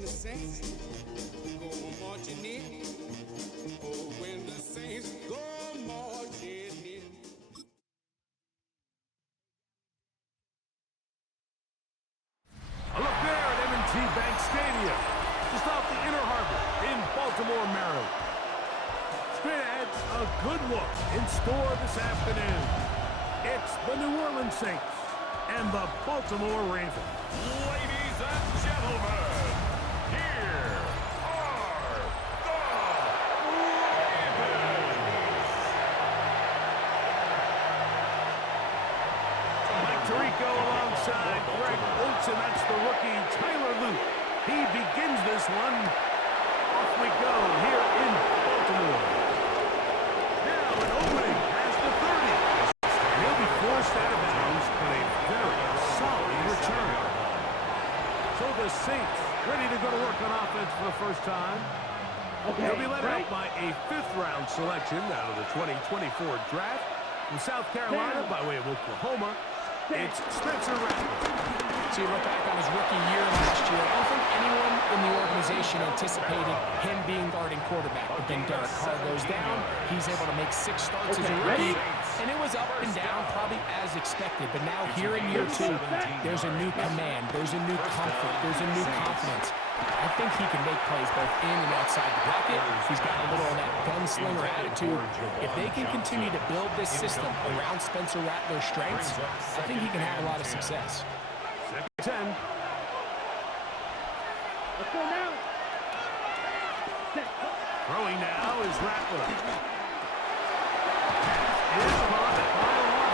when the Saints go marching in. Oh, when the Saints go marching in. A look there at M&T Bank Stadium, just off the Inner Harbor in Baltimore, Maryland. Straight ahead, a good look in store this afternoon. It's the New Orleans Saints and the Baltimore Ravens. Ladies and gentlemen, here are the Ravens. Mike Tirico alongside Greg Olsen. That's the rookie Tyler Luke. He begins this one. Off we go here in Baltimore. Now an opening has the 30. And he'll be forced out of bounds on a very solid return. So the Saints ready to go to work on offense for the first time. They'll be led out by a fifth-round selection out of the 2024 draft. From South Carolina by way of Oklahoma, it's Spencer Rattler. So you look back on his rookie year last year, I don't think anyone in the organization anticipated him being starting quarterback. But then Derek Carr goes down. He's able to make 6 starts as a rookie. And it was up and down, probably as expected. But now here in year 2, there's a new command. There's a new comfort. There's a new confidence. I think he can make plays both in and outside the pocket. He's got a little of that gunslinger attitude. If they can continue to build this system around Spencer Rattler's strengths, I think he can have a lot of success. Second 10. Let's go now. Throwing now is Rattler. Is caught at Marlon.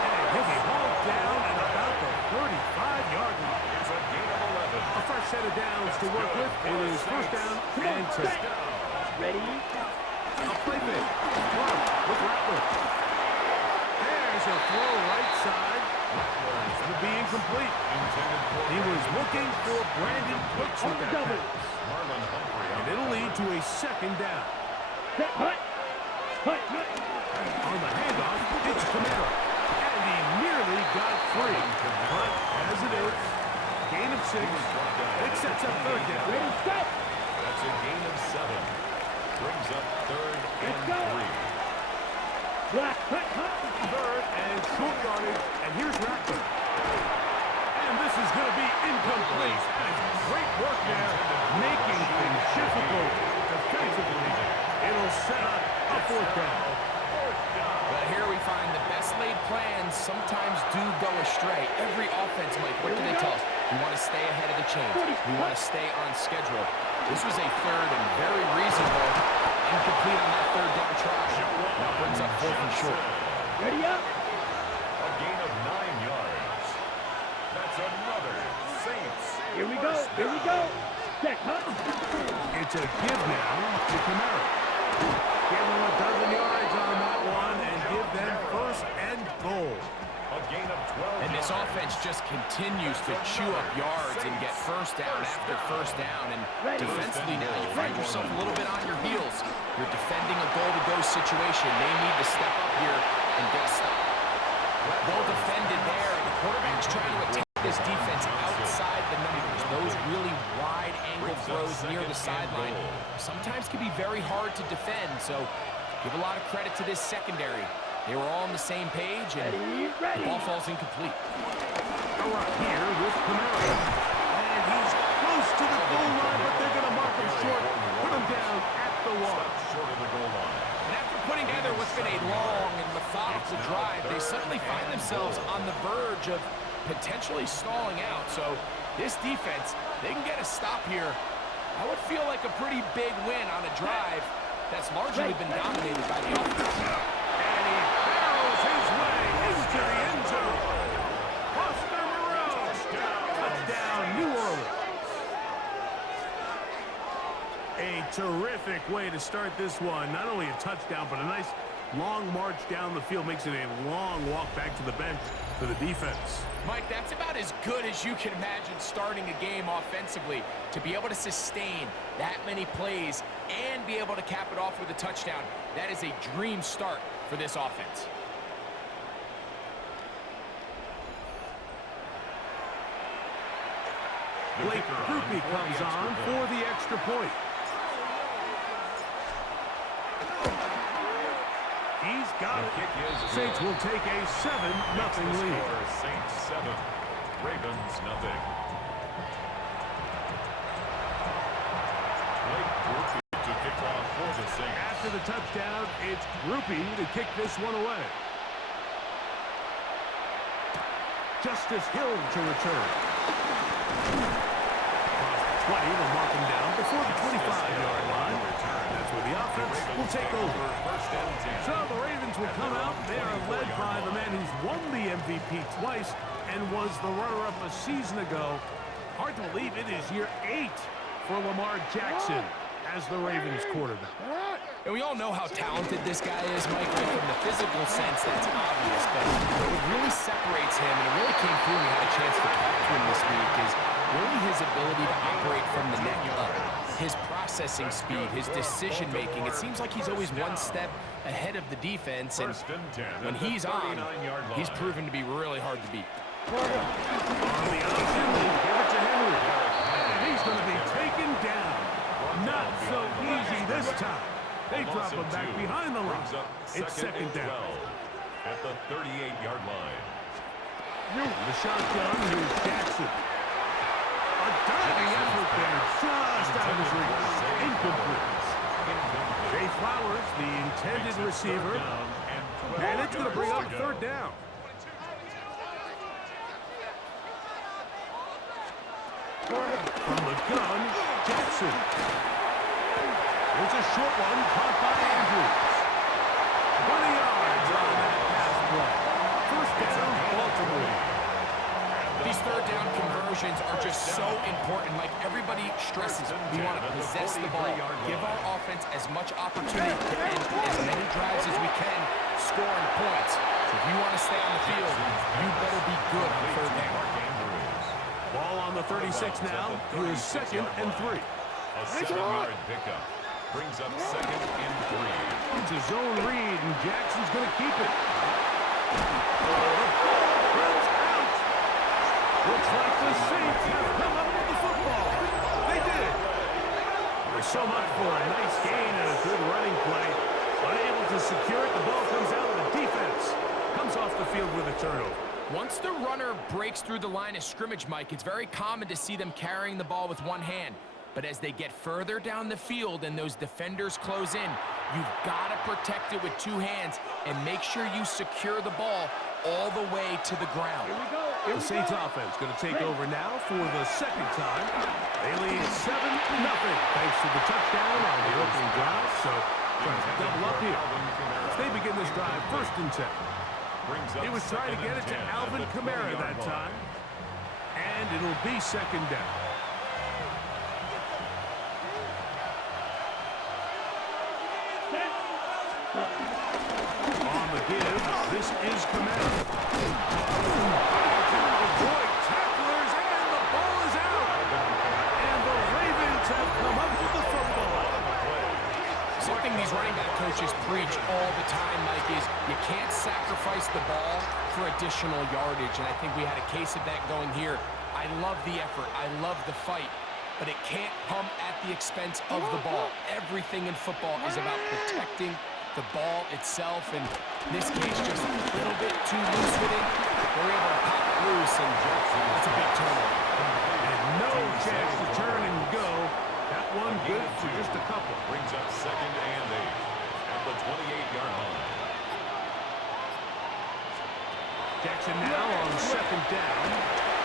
And he'll be hauled down at about the 35-yard line. It's a gain of 11. A fresh set of downs to work with. It is first down and 10. Ready? A play fake. Clark with Rattler. There's a throw right side. It's going to be incomplete. He was looking for Brandon Cooks with that pass. And it'll lead to a second down. On the handoff, it's Camara. And he nearly got free. But as it is, gain of 6. It sets up third down. Ready, set. That's a gain of 7. Brings up third and 3. Third and short yardage. And here's Rattler. And this is going to be incomplete. Great work there, making things difficult defensively. It'll set up a fourth down. But here we find the best laid plans sometimes do go astray. Every offense, Mike, what do they tell us? We want to stay ahead of the chains. We want to stay on schedule. This was a third and very reasonable incomplete on that third down try. Now brings up fourth and short. Ready up. A gain of 9 yards. That's another Saints. Here we go. Here we go. Check, huh? It's a give now to Camara. Give them a dozen yards on that one and give them first and goal. A gain of 12. And this offense just continues to chew up yards and get first down after first down. And defensively now, you find yourself a little bit on your heels. You're defending a goal-to-go situation. They need to step up here and get a stop. Well defended there. The quarterback's trying to attack this defense outside the numbers. Those really wide-angle throws near the sideline sometimes can be very hard to defend. So give a lot of credit to this secondary. They were all on the same page, and the ball falls incomplete. All right, here with Camara. And he's close to the goal line, but they're going to mark him short. Put him down at the one. Short of the goal line. And after putting together what's been a long and methodical drive, they suddenly find themselves on the verge of potentially stalling out. So this defense, they can get a stop here. I would feel like a pretty big win on a drive that's largely been dominated by the offense. And he barrels his way into the end zone. Foster Moreau. Touchdown, New Orleans. A terrific way to start this one. Not only a touchdown, but a nice long march down the field. Makes it a long walk back to the bench for the defense. Mike, that's about as good as you can imagine starting a game offensively. To be able to sustain that many plays and be able to cap it off with a touchdown, that is a dream start for this offense. Blake Groupie comes on for the extra point. He's got it. Saints will take a 7-0 lead. Saints 7, Ravens nothing. Blake Groupie to kick off for the Saints. After the touchdown, it's Groupie to kick this one away. Justice Hill to return. Across the 20, they'll mark him down before the 25-yard line. That's where the offense will take over. So the Ravens will come out. They are led by the man who's won the MVP twice and was the runner-up a season ago. Hard to believe it is year 8 for Lamar Jackson as the Ravens quarterback. And we all know how talented this guy is, Mike. Right from the physical sense, that's obvious. But what really separates him, and it really came through when we had a chance to talk to him this week, is really his ability to operate from the neck up. His processing speed, his decision-making. It seems like he's always one step ahead of the defense. And when he's on, he's proven to be really hard to beat. On the option, they give it to Henry. And he's going to be taken down. Not so easy this time. They drop him back behind the line. It's second down. At the 38-yard line. The shotgun, here's Jackson. A diving effort there, just out of his reach. Incomplete. Jay Flowers, the intended receiver. And it's going to bring up third down. From the gun, Jackson. There's a short one caught by Andrews. 20 yards on that pass play. First down, Baltimore. These third down conversions are just so important. Like everybody stresses, we want to possess the ball, give our offense as much opportunity to end as many drives as we can, scoring points. So if you want to stay on the field, you better be good on third down. Ball on the 36 now. Here's second and 3. A 7-yard pickup brings up second and 3. It's a zone read, and Jackson's going to keep it. Ball's out. Looks like the Saints have come up with the football. They did. There's so much for a nice gain and a good running play. Unable to secure it, the ball comes out of the defense. Comes off the field with a turnover. Once the runner breaks through the line of scrimmage, Mike, it's very common to see them carrying the ball with one hand. But as they get further down the field and those defenders close in, you've got to protect it with two hands and make sure you secure the ball all the way to the ground. The Saints offense going to take over now for the second time. They lead 7-0 thanks to the touchdown on the opening drive. So trying to double up here. As they begin this drive, 1st and 10. He was trying to get it to Alvin Kamara that time. And it'll be second down. On the give, this is Kamara. Avoid tacklers, and the ball is out. And the Ravens have come up with the football. Something these running back coaches preach all the time, Mike, is you can't sacrifice the ball for additional yardage, and I think we had a case of that going here. I love the effort. I love the fight, but it can't come at the expense of the ball. Everything in football is about protecting the ball itself, and in this case, just a little bit too loose with it. They're able to pop it loose, and that's a big turnover. And no chance to turn and go. That one good for just a couple. Brings up second and 8 at the 28-yard line. Jackson now on second down.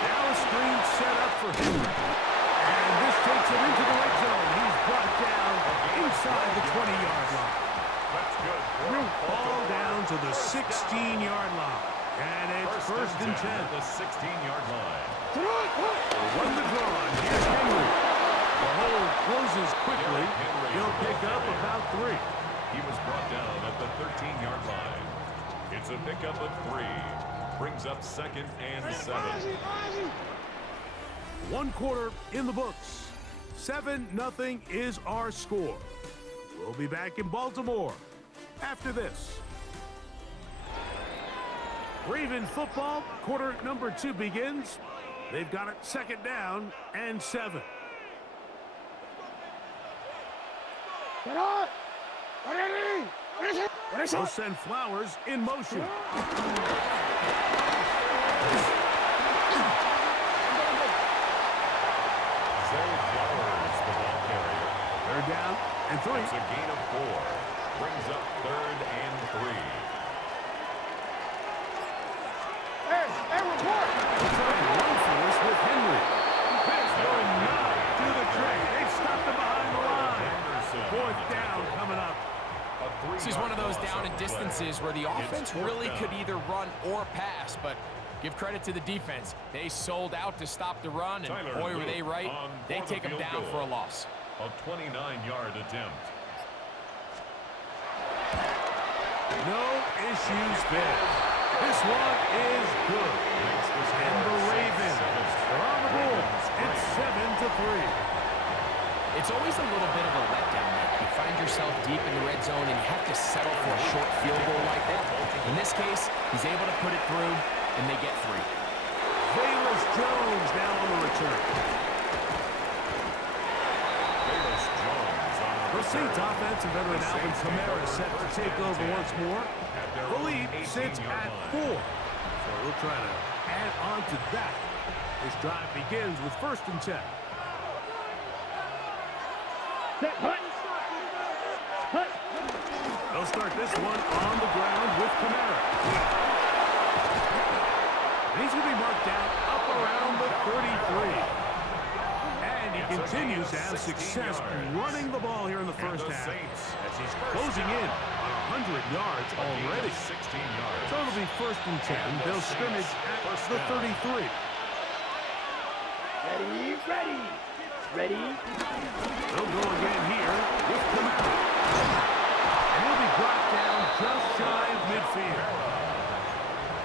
Now a screen set up for Henry. And this takes it into the red zone. He's brought down inside the 20-yard line. That's good. Ball down to the 16-yard line. And it's 1st and 10. At the 16-yard line. Run the draw. Here's Henry. The hole closes quickly. He'll pick up about 3. He was brought down at the 13-yard line. It's a pickup of 3. Brings up second and 7. 1 quarter in the books. 7-0 is our score. We'll be back in Baltimore after this. Raven football, quarter number 2 begins. They've got it 2nd down and 7. Get on! Ready! They'll send Flowers in motion. Third down and 3. It's a gain of 4. Brings up 3rd and 3. Hey, report! They're trying to run for this with Henry. This will not do the trick. They've stopped him behind the line. 4th down coming up. This is one of those down and distances where the offense really could either run or pass, but give credit to the defense. They sold out to stop the run, and boy, were they right. They take them down for a loss. A 29-yard attempt. No issues there. This one is good. And the Ravens are on the board. It's 7-3. It's always a little bit of a letdown that you find yourself deep in the red zone and you have to settle for a short field goal like that. In this case, he's able to put it through, and they get 3. Velus Jones now on the return. The Saints offensive veteran Alvin Kamara set to take over once more. The lead sits at 4. So we'll try to add on to that. This drive begins with 1st and 10. Set, hut! Hut! They'll start this one on the ground with Kamara. And he's going to be marked down up around the 33. And he continues to have success running the ball here in the first half as he's closing in on 100 yards already. 16 yards. So it'll be 1st and 10. They'll scrimmage at the 33. Ready! Ready? They'll go again here with Kamara. And he'll be brought down just shy of midfield.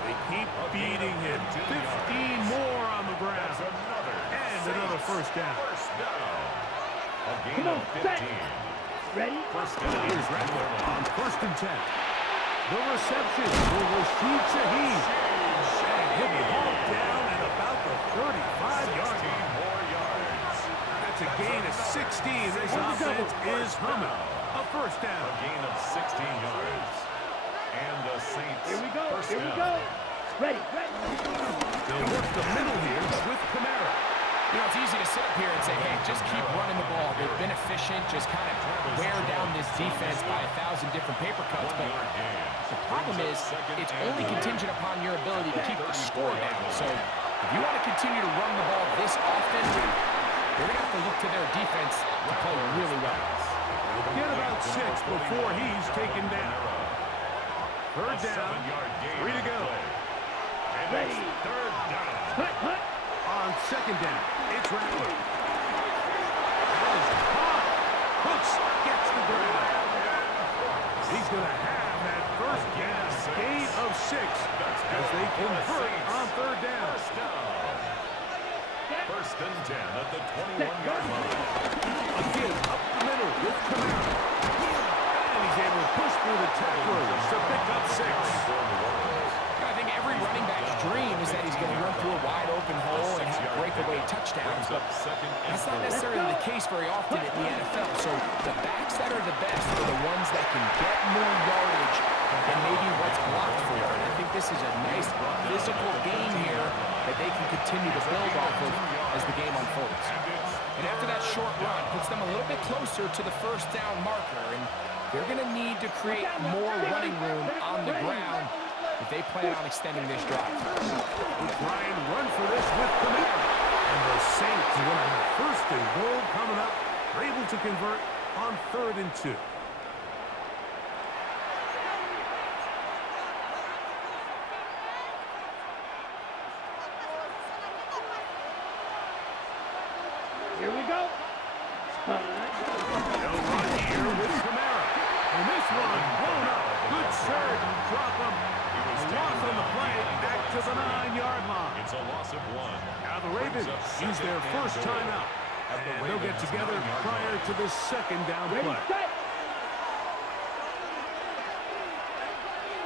They keep beating him. 15 more on the ground. And another 1st down. A gain Come on, of 15. set. Ready? Here's Rattler on 1st and 10. The reception for Rashid Shaheed. And he'll be hauled down at about the 35-yard line. That's a gain of 16. This offense is humming. A 1st down. A gain of 16 yards. And the Saints. Here we go. First Here we down. go. Ready. They'll work the middle here with Kamara. You know, it's easy to sit up here and say, hey, just keep running the ball. They've been efficient, just kind of wear down this defense by 1,000 different paper cuts. But the problem is, it's only contingent upon your ability to keep the score down. So if you want to continue to run the ball this often, they're going to have to look to their defense to play really well. Get about 6 before he's taken down. 3rd down. 3 to go. Ready. 3rd down. Hut! On 2nd down, it's Rattler. That is caught. Hooks gets the ground. He's going to have that 1st down. Gain of 6 as they convert on 3rd down. 1st and 10 at the 21-yard line. Again, up the middle with Kamara. And he's able to push through the tacklers to pick up 6. I think every running back's dream is that he's going to run through a wide open hole and have breakaway touchdowns, but that's not necessarily the case very often in the NFL. So the backs that are the best are the ones that can get more yardage than maybe what's blocked for. And I think this is a nice physical game here that they can continue to build off of as the game unfolds. And after that short run, puts them a little bit closer to the 1st down marker, and they're going to need to create more running room on the ground if they plan on extending this drive. Try and run for this with Kamara. And the Saints are going to have 1st and goal coming up. They're able to convert on 3rd and 2. Here we go. They'll run here with Kamara. And this one blown up. Good surge. Drop him. A loss on the play. Back to the 9-yard line. It's a loss of 1. Now the Ravens use their 1st timeout. And they'll get together prior to the 2nd down Ready, play. set.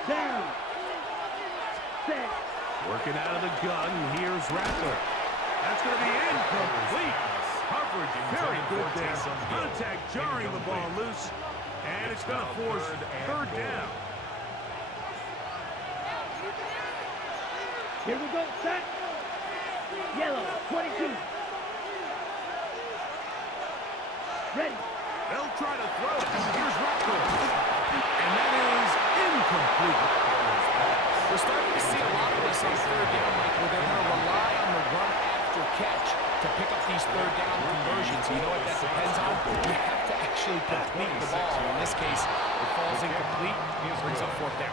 Down. Set. Working out of the gun. Here's Rattler. That's going to be incomplete. Coverage very good there. Contact jarring the ball loose. And it's going to force third down. Here we go, set. Yellow, 22. Ready. They'll try to throw it. Here's Rocco. And that is incomplete. We're starting to see a lot of this on third down, Mike, where they're going to rely on the run after catch to pick up these third down conversions. You know what that depends on? You have to actually complete the ball. In this case, it falls incomplete. Brings up fourth down.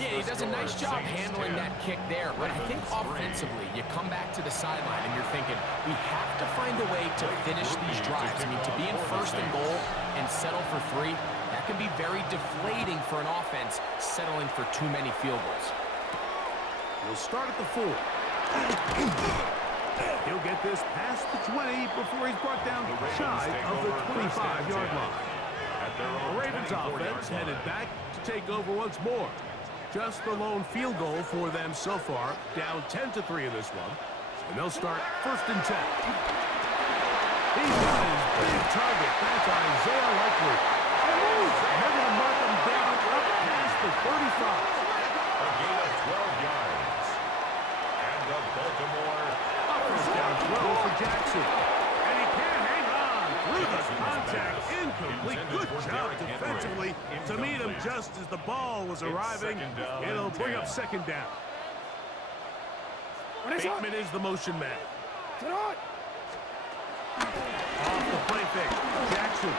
Yeah, he does a nice job handling that kick there, but I think offensively, you come back to the sideline and you're thinking, we have to find a way to finish these drives. I mean, to be in first and goal and settle for 3, that can be very deflating for an offense settling for too many field goals. We'll start at the 4. He'll get this past the 20 before he's brought down shy of the 25-yard line. The Ravens offense headed back to take over once more. Just the lone field goal for them so far, down 10-3 in this one. And they'll start first and 10. He's got his big target. That's Isaiah Likely. And they're going to mark him down up past the 35. A gain of 12 yards. And the Baltimore First down throw for Jackson. And he can't hang on through the contact. Incomplete. Good job defensively to meet him just as the ball was arriving. It'll bring up second down. Bateman is the motion man. Off the play fake. Jackson.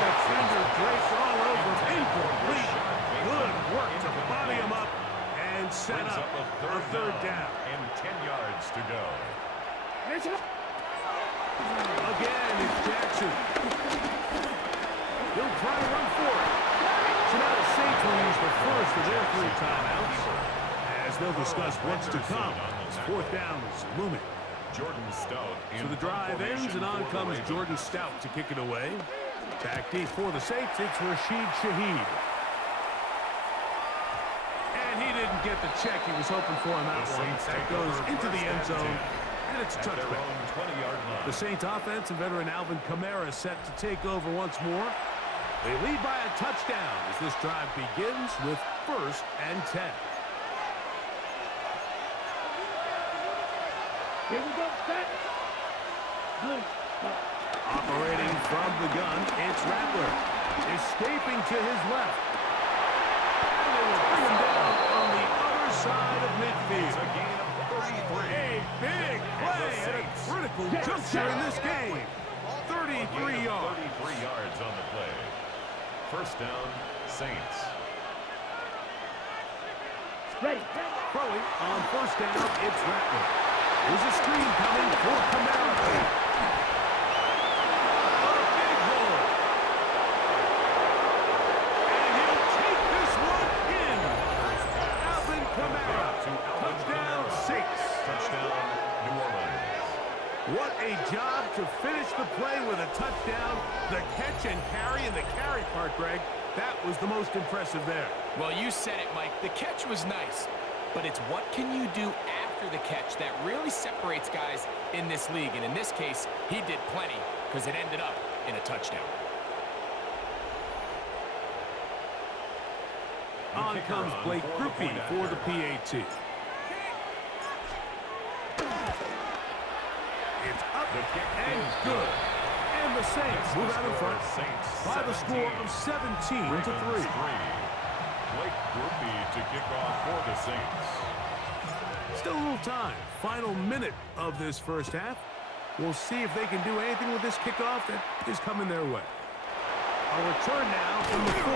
Defender drapes all over. Incomplete. Good work to body him up and set up a third down. And 10 yards to go. Again, it's Jackson. He'll try to run for it. So now the Saints will use the first of their 3 timeouts as they'll discuss what's to come. Fourth down is looming. Jordan Stout. So the drive ends, and on comes Jordan Stout to kick it away. Back deep for the Saints, it's Rashid Shaheed. And he didn't get the check he was hoping for on that one. That goes into the end zone, and it's a touchback. The Saints offense and veteran Alvin Kamara set to take over once more. They lead by a touchdown as this drive begins with first and 10. Here we go, set. Blue. Operating from the gun, it's Rattler. Escaping to his left. And they will bring him down on the other side of midfield. A gain of 33. A big play at a critical juncture in this game. 33 yards. 33 yards on the play. First down, Saints. Ready. Throwing on first down, it's Rattler. There's a screen coming for Kamara. A big hole. And he'll take this one in. Alvin Kamara. Touchdown, Saints. Touchdown, New Orleans. What a job to finish the play with a touchdown. The catch and carry, and the carry part, Greg, that was the most impressive there. Well, you said it, Mike. The catch was nice, but it's what can you do after the catch that really separates guys in this league. And in this case, he did plenty because it ended up in a touchdown. On comes Blake Grupe for the PAT. It's up and good. And the Saints move out in front by the score of 17-3. Blake Grupe to kick off for the Saints. Still a little time. Final minute of this first half. We'll see if they can do anything with this kickoff that is coming their way. A return now from the 4.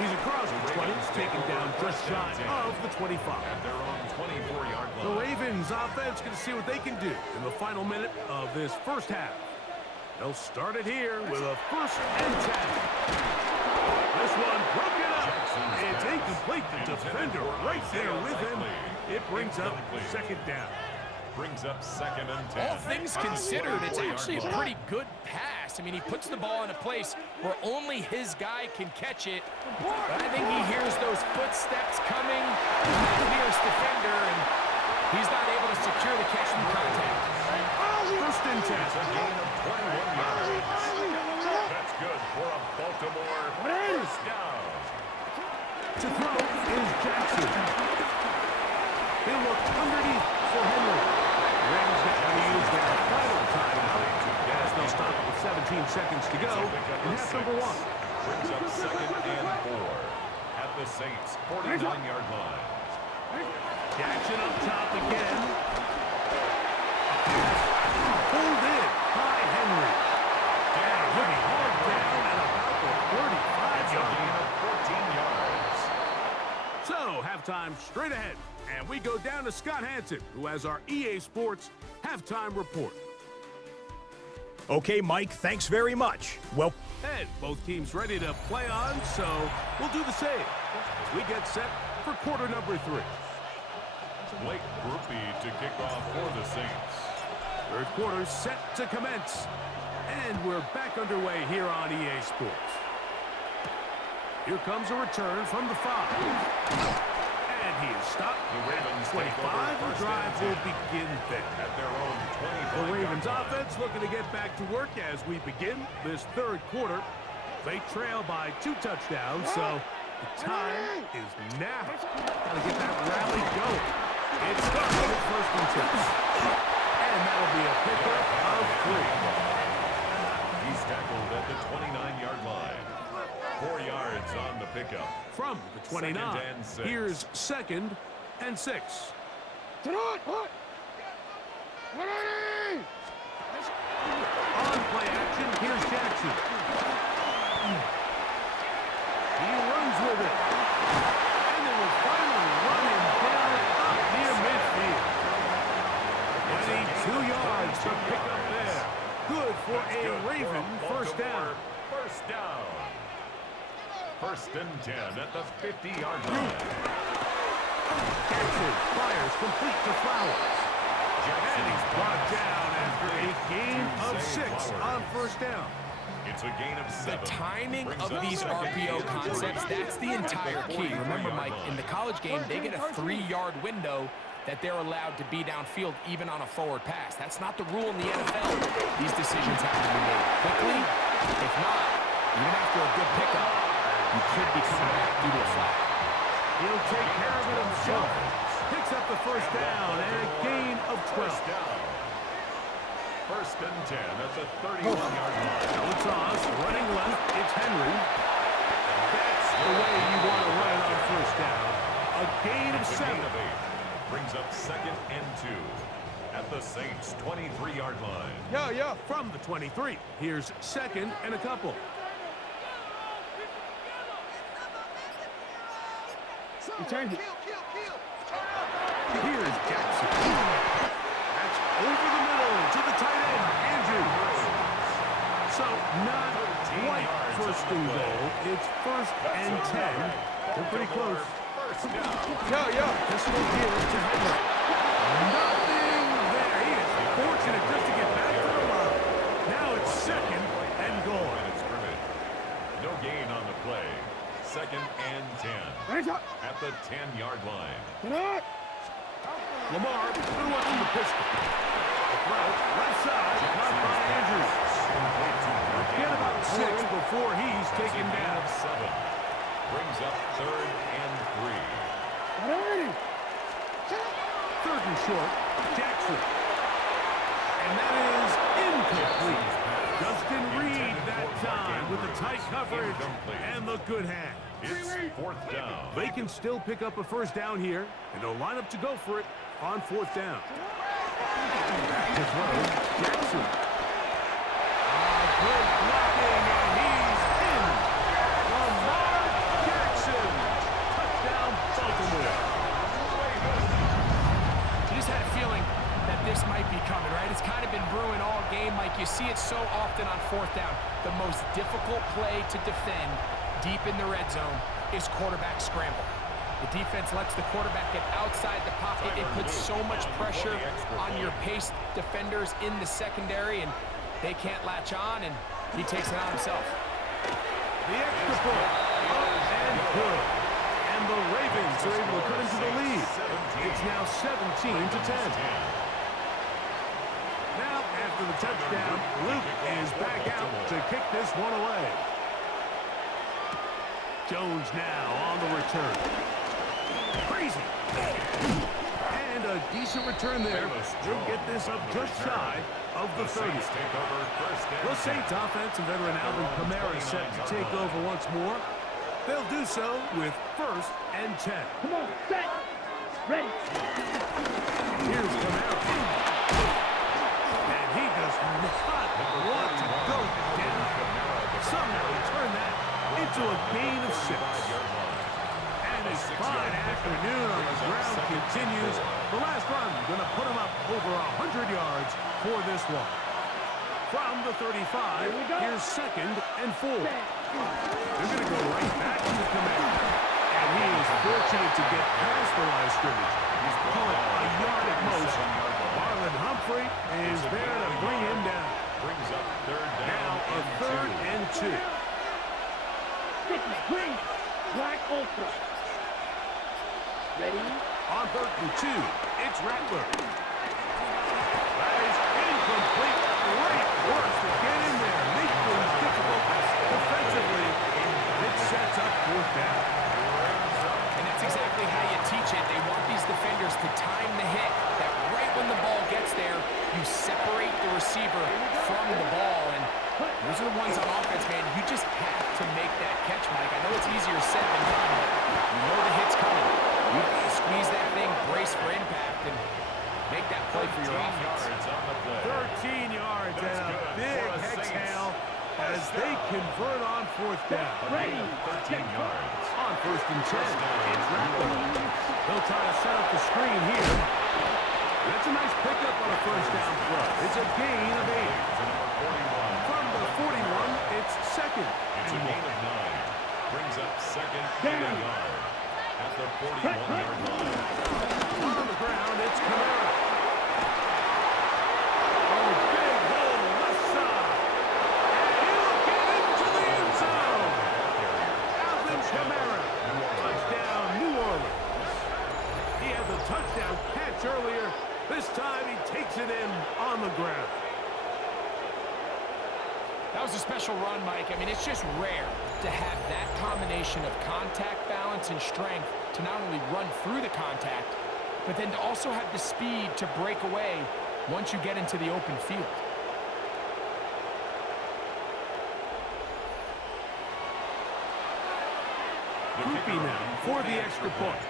He's across the 20, taken down just shy of the 25. At their own 24-yard line. The Ravens offense going to see what they can do in the final minute of this first half. They'll start it here with a first and 10. This one broken up. It's incomplete. The defender right there with him. It brings up second down. Brings up second and 10. All things considered, it's actually a pretty good pass. I mean, he puts the ball in a place where only his guy can catch it. But I think he hears those footsteps coming. That fierce defender, and He's not able to secure the catch from contact. First and 10. It's a gain of 21 yards. That's good for a Baltimore first down. To throw is Jackson. He'll look underneath for Henry. Rams get to use their final timeout as they'll stop it with 17 seconds to go in half number 1. Brings up second and 4 at the Saints' 49-yard line. Jackson up top again. Pulled in by Henry. Down, he'll be hauled down at about the 35-yard line. Gain of 14 yards. So, halftime straight ahead. And we go down to Scott Hansen, who has our EA Sports halftime report. Okay, Mike, thanks very much. Well, And both teams ready to play on, so we'll do the same as we get set for quarter number 3. Blake Grupe to kick off for the Saints. Third quarter set to commence. And we're back underway here on EA Sports. Here comes a return from the 5. And he is stopped The Ravens at take 25. over The first drive and will 10 begin there. at their own 25. The Ravens offense looking to get back to work as we begin this third quarter. They trail by 2 touchdowns, so the time is now. Got to get that rally going. It starts with first and 10. And that'll be a pickup of 3. He's tackled at the 29-yard line. 4 yards on the pickup. From the 29, Second and 6. here's second and 6. On play action, here's Jackson. He runs with it. And they will finally run him down up near midfield. 22 yards to pick up there. Good for a Raven first down. First down. First and 10 at the 50-yard line. Jackson fires complete to Flowers. And he's brought down after a gain of 6 on first down. It's a gain of 7. The timing Brings of up these second RPO and concepts, 14. that's the entire key. Remember, Mike, in the college game, they get a 3-yard window that they're allowed to be downfield even on a forward pass. That's not the rule in the NFL. These decisions have to be made quickly. If not, even after a good pickup, you could be coming back due to a flag. He'll take care of it himself. Picks up the first down and a gain of 12. First down. First and 10 at the 31-yard line. Now it's Oz running left. It's Henry. That's the way you want to run it on first down. A gain of It's a 7. gain of 8. Brings up second and 2 at the Saints' 23-yard line. From the 23, here's second and a couple. Here's Jackson. That's over the middle to the tight end, Andrews. So not quite first and goal. It's first and 10. They're pretty close. First down. This will give it to Henry. Nothing there. He is fortunate just to get back to the line. Now it's second and goal. Line of scrimmage. No gain on the play. Second and 10 at the 10-yard line. Lamar threw up in the pistol. The throw, left side, caught by Andrews. Get about 6 before he's taken down. 7 brings up third and 3. Third and short, Jackson. And that is incomplete. Justin Reed that time with the tight coverage and the good hand. It's fourth down. They can still pick up a first down here, and they'll line up to go for it on fourth down. Back to throw, Jackson. Good blocking, and he's in. Lamar Jackson. Touchdown, Baltimore. You just had a feeling that this might be coming, right? It's kind of been brewing all game, Mike. You see it so often on fourth down. The most difficult play to defend deep in the red zone is quarterback scramble. The defense lets the quarterback get outside the pocket. It puts so much pressure on your paced defenders in the secondary, and they can't latch on, and he takes it on himself. The extra point. Up and good. And And the Ravens are able to cut into the lead. It's now 17-10. Now, after the touchdown, Luke is back out to kick this one away. Jones now on the return. Crazy. And a decent return there. He'll get this up just shy of the 30. The Saints offense and veteran Alvin Kamara set to take over once more. They'll do so with 1st and 10. Come on, set. Ready. Here's Kamara. And he does not want to go down. Somehow he turned that into a gain of 6. And his fine afternoon on the ground continues. The last run going to put him up over 100 yards for this one. From the 35, here's 2nd and 4. They're going to go right back to the command. And he is fortunate to get past the line of scrimmage. He's call it a yard at most. Marlon Humphrey is there to bring him down. Now a 3rd and 2. Sticky, green, black ultra. Ready? On 3rd and 2, it's Rattler. That is incomplete. Great work to get in there. Make things difficult defensively. It sets up 4th down. And that's exactly how you teach it. They want these defenders to time the hit. That right when the ball gets there, you separate the receiver from the ball. And those are the ones on offense, man. You just have to make that catch, Mike. I know it's easier said than done, but you know the hit's coming. You've got to squeeze that thing, brace for impact, and make that play for your offense. 13 yards and a big exhale as they convert on 4th down. Ready. 13 yards. On 1st and 10, it's Rattler. They'll try to set up the screen here. That's a nice pickup on a 1st down throw. It's a gain of 8. From the 41, it's 2nd. It's a gain of 9. Brings up 2nd and a yard at the 41-yard line. On the ground, it's Kamara. Oh, big hole, left side. And he'll get into the end zone. Alvin Kamara. Touchdown, New Orleans. He had the touchdown catch earlier. This time he takes it in on the ground. That was a special run, Mike. I mean, it's just rare to have that combination of contact balance and strength to not only run through the contact, but then to also have the speed to break away once you get into the open field. Groupie now for the extra point.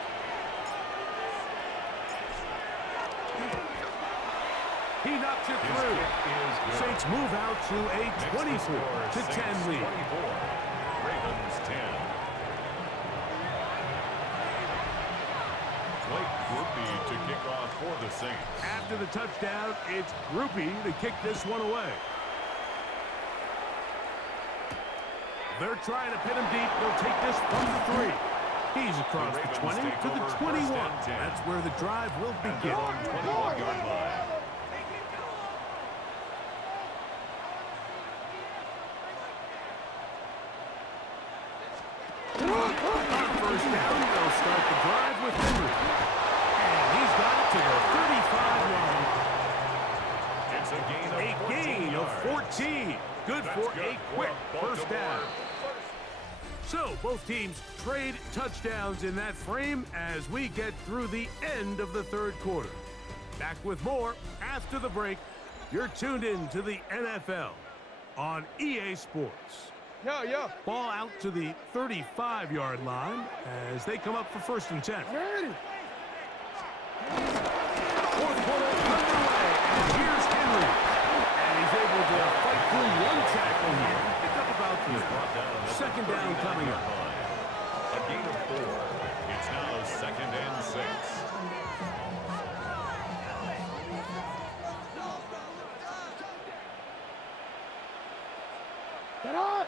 He knocks it through. Saints move out to a 24-10 lead. Ravens 10. Blake Groupie to kick off for the Saints. After the touchdown, it's Groupie to kick this one away. They're trying to pin him deep. They'll take this from the 3. He's across the 20 to the 21. That's where the drive will begin. 21-yard line. On 1st down, they'll start the drive with Henry. And he's got it to the 35-yard line. It's A gain of 14. Good for a quick 1st down. So, both teams trade touchdowns in that frame as we get through the end of the 3rd quarter. Back with more after the break. You're tuned in to the NFL on EA Sports. Ball out to the 35-yard line as they come up for 1st and 10. 4th quarter underway, and here's Henry. And he's able to fight through one tackle here. Picked up about 3. 2nd down coming up. A gain of 4. It's now 2nd and 6. Get on.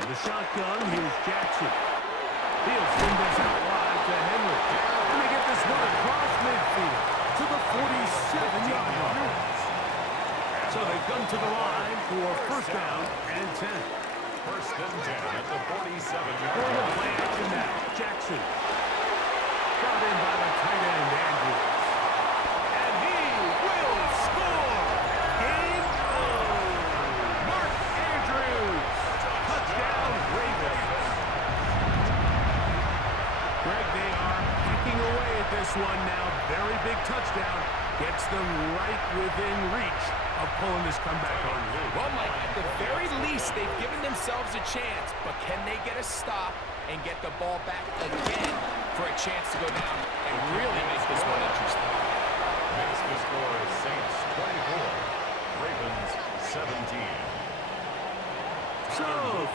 The shotgun, here's Jackson. He'll send this out wide to Henry. And they get this one across midfield to the 47-yard line. So they come to the line for 1st down and 10. First and 10 at the 47-yard Play line. action now. Jackson. Brought in by the tight end, Andrews. And he will score. Game on. Mark Andrews. Touchdown, Ravens. Greg, they are picking away at this one now. Very big touchdown. Gets them right within reach of pulling this comeback on. Well, Mike, at the very least, they've given themselves a chance, but can they get a stop and get the ball back again for a chance to go down and really make this one interesting? Makes the score Saints 24, Ravens 17. So,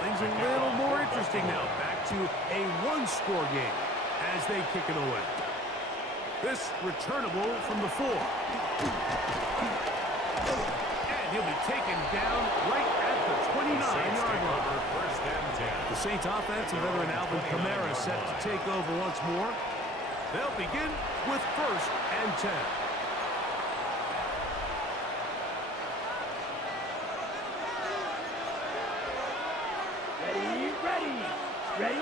things are a little more interesting now. Back to a one-score game as they kick it away. This returnable from the 4. And he'll be taken down right at the 29-yard line. First and 10. The Saints offense and veteran Alvin Kamara set to take over once more. They'll begin with first and 10. Ready?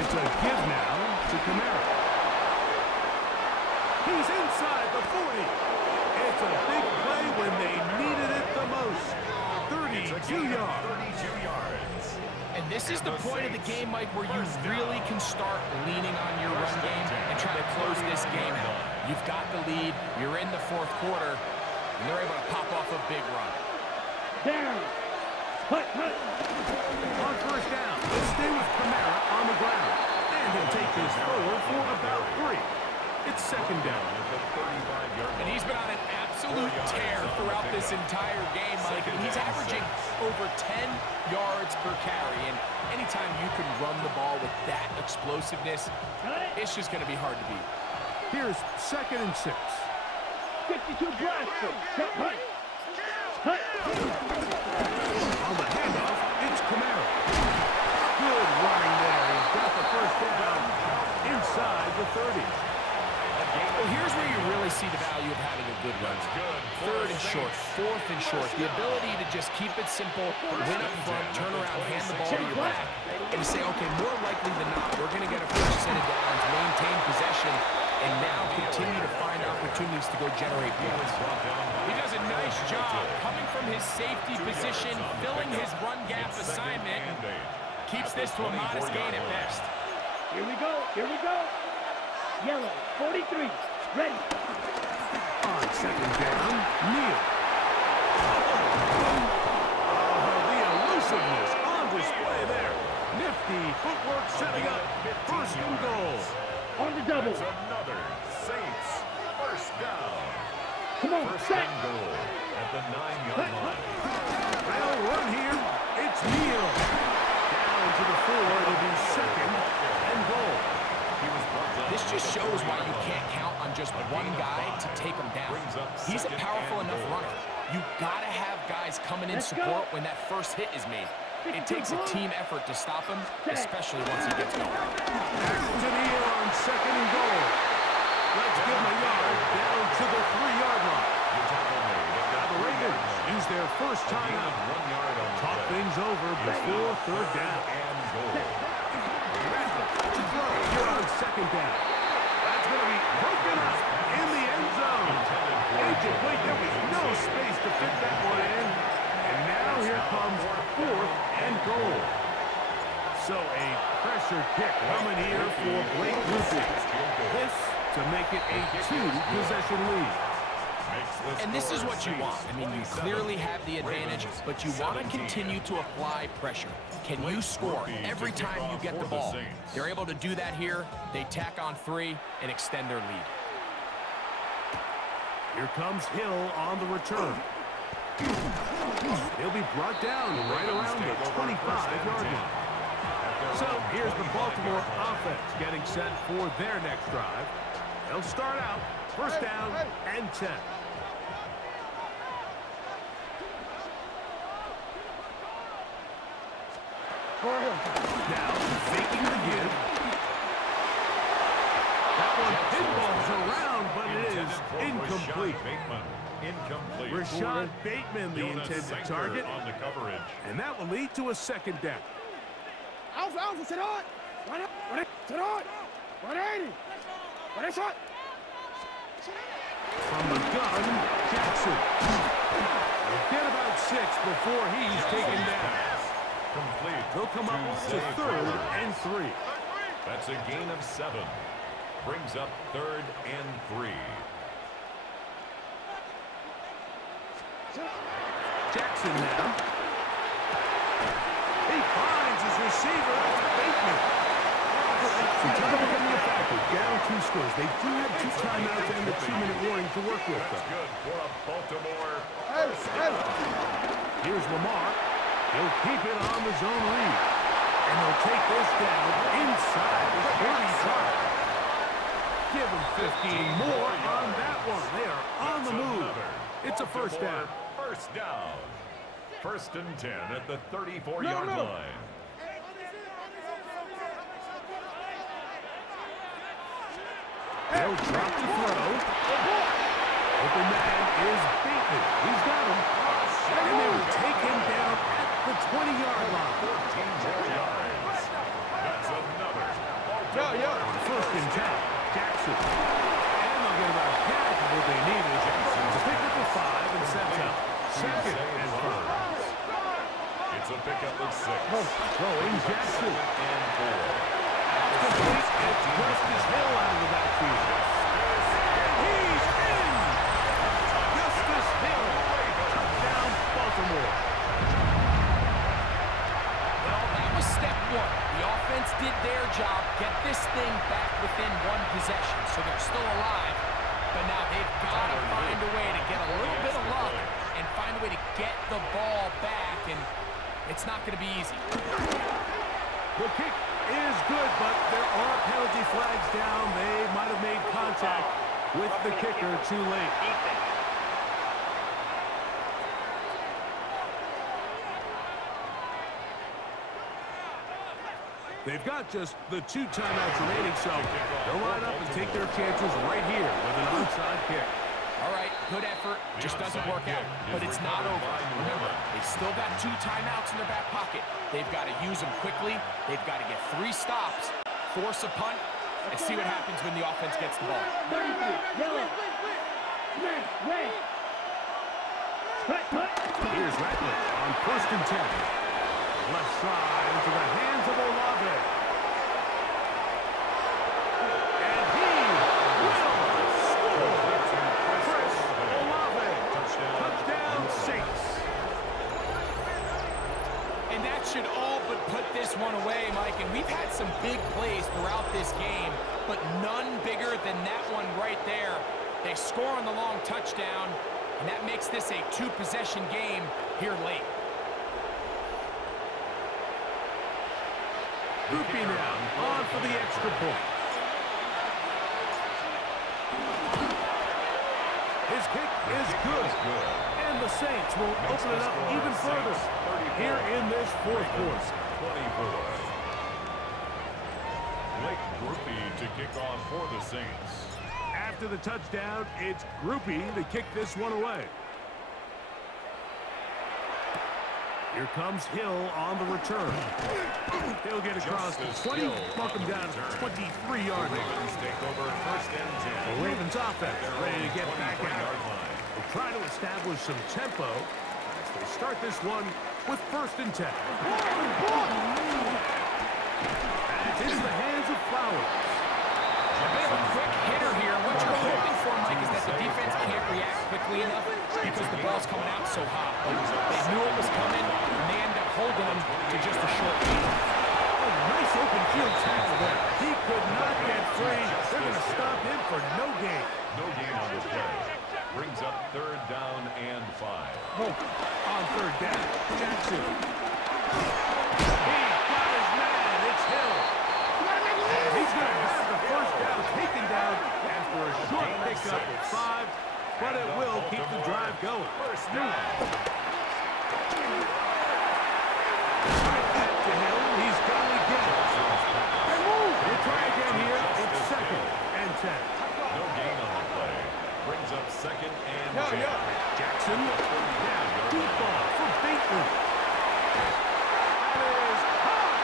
It's a give now to Kamara. He's inside the 40. It's a big play when they needed it the most. 32 yards. 32 yards. And this is the point of the game, Mike, where you really can start leaning on your run game and try to close this game out. You've got the lead, you're in the fourth quarter, and they're able to pop off a big run. Down. Hut. On first down, let's stay with Kamara on the ground. And he'll take this forward for about 3. It's second down. And he's been on an absolute tear throughout this entire game, Mike. And he's averaging over 10 yards per carry. And anytime you can run the ball with that explosiveness, it's just going to be hard to beat. Here's second and 6. 52 blaster. Hut. On the handoff, it's Kamara. Good running there. He's got the first down inside the 30. Well, here's where you really see the value of having a good run. Third and short, fourth and short. The ability to just keep it simple, win up front, turn around, hand the ball to your back, and say, okay, more likely than not, we're going to get a first set of downs, maintain possession, and now continue to find opportunities to go generate points. He does a nice job coming from his safety position, filling his run gap assignment, keeps this to a modest gain at best. Here we go. Yellow, 43. Ready. On second down, Neal. The elusiveness on display there. Nifty footwork setting up first and goal. On the double. That's another Saints first down. Come on, First set. and goal at the 9-yard line. They'll run here. It's Neal. Down to the 4. It'll be second and goal. This just shows why you can't count on just one guy to take him down. He's a powerful enough runner. You gotta have guys coming in support when that first hit is made. It takes a team effort to stop him, especially once he gets going. Back to Neal on second and goal. Let's give him a yard down to the 3-yard line. Now the Ravens use their first timeout. Talk things over before third down. To throw here on second down. That's going to be broken up in the end zone. Wait, there was no space to fit that one in. And now here comes fourth and goal. So a pressure kick coming here for Blake Lucas. This to make it a 2-possession lead. And this is what you want. I mean, you clearly have the advantage, but you want to continue to apply pressure. Can you score every time you get the ball? They're able to do that here. They tack on 3 and extend their lead. Here comes Hill on the return. He'll be brought down right around the 25-yard line. So here's the Baltimore offense getting set for their next drive. They'll start out first down and 10. Now faking the give. That one pinballs around, but it is incomplete. Incomplete. Rashad Bateman, the Jonas intended Senker target. on the coverage. And that will lead to a second down. Alpha, sit on! Sit on! 180! What is shot? From the gun, Jackson. They'll get about 6 before he's taken down. Complete. They'll come up to Zay 3rd Flowers. and 3. That's a gain of 7. Brings up 3rd and 3. Jackson now. He finds his receiver, Bateman. So time becoming a factor, down 2 scores. They do have 2 timeouts and a 2-minute warning to work with. That's good for a Baltimore. Here's Lamar. He'll keep it on the zone read. And they'll take this down inside the 35. Give them 15 more on that one. They are on the move. It's a first down. First down. 1st and 10 at the 34-yard line. They'll drop the throw. Open man is Bateman. He's got him. And they will take him down at the 20-yard line. 14 yards. That's another. First and 10. Jackson. And they'll get about half of what they needed. Jackson to pick up the 5 and sets up 2nd and 5. It's a pickup of 6. Throwing Jackson. And 4. Complete and Justice Hill out of the backfield. And he's in! Justice Hill. Touchdown, Baltimore. Well, that was step 1. The offense did their job, get this thing back within 1 possession, so they're still alive. But now they've got to find a way to get a little bit of luck and find a way to get the ball back, and it's not going to be easy. The kick is good, but there are penalty flags down. They might have made contact with the kicker too late. They've got just the 2 timeouts remaining, so they'll line up and take their chances right here with an onside kick. All right, good effort. Just doesn't work out, but it's not over. Remember, they still got 2 timeouts in their back pocket. They've got to use them quickly. They've got to get 3 stops, force a punt, and see what happens when the offense gets the ball. 33, yellow. Red. Here's Rattler on 1st and 10. Left side into the hands of Olave. And he will score. Chris Olave. Touchdown Saints. And that should all but put this one away, Mike. And we've had some big plays throughout this game, but none bigger than that one right there. They score on the long touchdown, and that makes this a 2-possession game here late. Groupie now on for the extra point. His kick is good. And the Saints will open it up even further here in this 4th quarter. 24. Blake Groupie to kick off for the Saints. After the touchdown, it's Groupie to kick this one away. Here comes Hill on the return. He'll get across the 20, mark him down to 23-yard line. Ravens take over 1st and 10. The Ravens offense ready to get back out. They'll try to establish some tempo as they start this one with 1st and 10. And it's in the hands of Flowers. A bit of a quick hitter here. What you're hoping for, Mike, is that the defense can't react quickly enough because the ball's coming out so hot. They knew it was coming, and they end up holding them to just a short gain. Oh, nice open field tackle there. He could not get free. They're going to stop him for no gain. No gain on this play. Brings up 3rd down and 5. On 3rd down, Jackson. He's got his man. It's Hill. And he's going to have the 1st down taken down after a short pickup of 5, but it will keep the drive going. First down. Right back to Hill. He's got it again. We'll try again here. It's 2nd and 10. No gain on the play. Brings up 2nd and 10. Jackson. Down. Deep ball for Bateman. That is hot.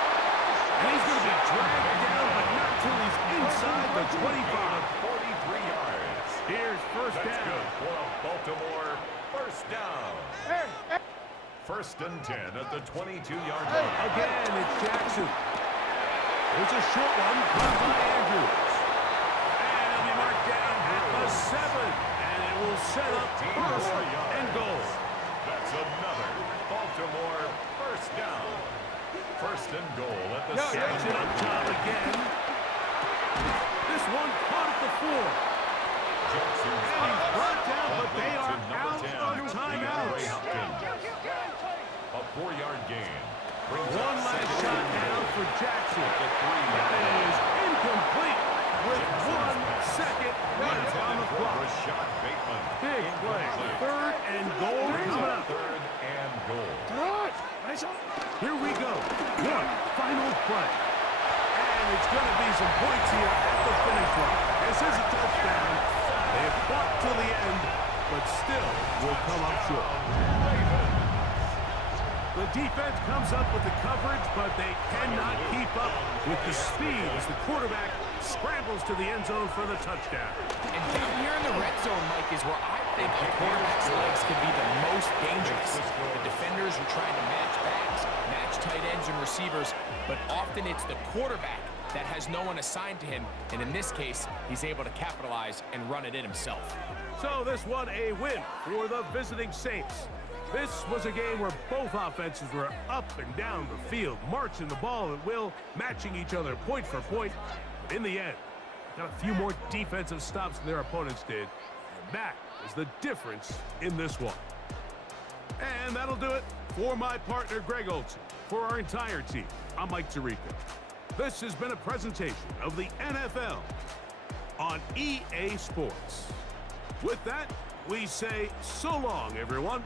And he's going to be dragged down, but not till he's inside the 25. 43 yards. Here's first That's down. good for a Baltimore first down. First and 10 at the 22-yard line. Again, it's Jackson. There's a short one caught by Andrews. And it'll be marked down at the 7. And it will set up first and goal. That's another Baltimore first down. First and goal at the 7. Jackson up top again. This one caught at the floor. Jackson's And he's brought down, but they to are number out 10, of timeouts. A 4-yard gain. Brings One up last second shot and now goal. for Jackson. At the 3-yard That line. is incomplete with 1 second left on the clock. Rashad Bateman. Big play. Third and goal coming up. Third and goal. Here we go. One final play. And it's going to be some points here at the finish line. This is a touchdown. They have fought till the end, but still will come up short. The defense comes up with the coverage, but they cannot keep up with the speed as the quarterback scrambles to the end zone for the touchdown. And down here in the red zone, Mike, is where I think the quarterback's legs can be the most dangerous. The defenders are trying to match backs, match tight ends and receivers, but often it's the quarterback that has no one assigned to him, and in this case, he's able to capitalize and run it in himself. So this one a win for the visiting Saints. This was a game where both offenses were up and down the field, marching the ball at will, matching each other point for point. But in the end, got a few more defensive stops than their opponents did. And that is the difference in this one. And that'll do it for my partner, Greg Olson. For our entire team, I'm Mike Tirico. This has been a presentation of the NFL on EA Sports. With that, we say so long, everyone.